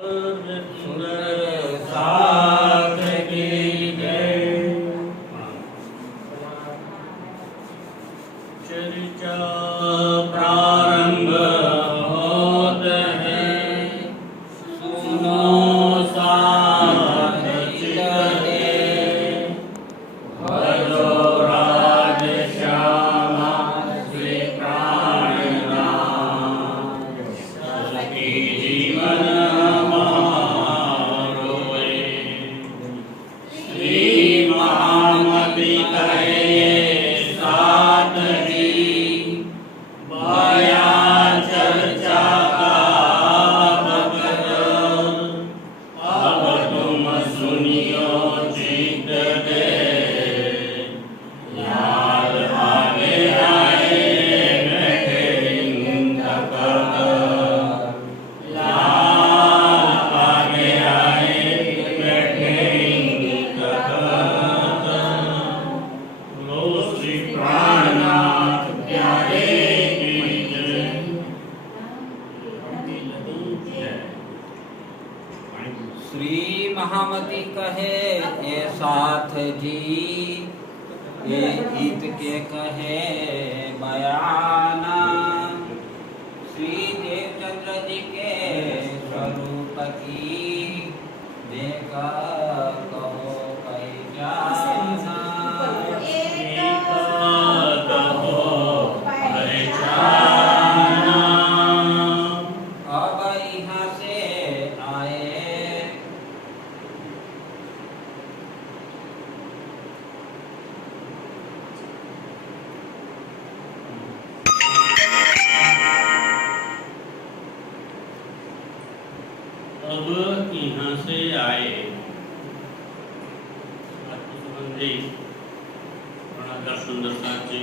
सुंदर साथ की जय। चर्चा प्रारंभ होत है, सुनो साथ चित्ते, भजो राज श्यामा श्री प्राणनाथ, सखी जीवन महामती कहे साथ ही, माया चर्चा का भगत, अब तुम सुनियो चित दे, याद आगे आए बैठे इंतक, याद आगे आए बैठे इंतक, श्री प्राणनाथ प्यारे की जय। श्री महामती कहे ए साथ जी, ये हित के कहे बयाना, श्री देवचंद्र जी के स्वरूप की देखा कहो कई जाना, अब यहाँ से आए अब यहाँ से आए आत्मसंबंधी सुंदर साथ जी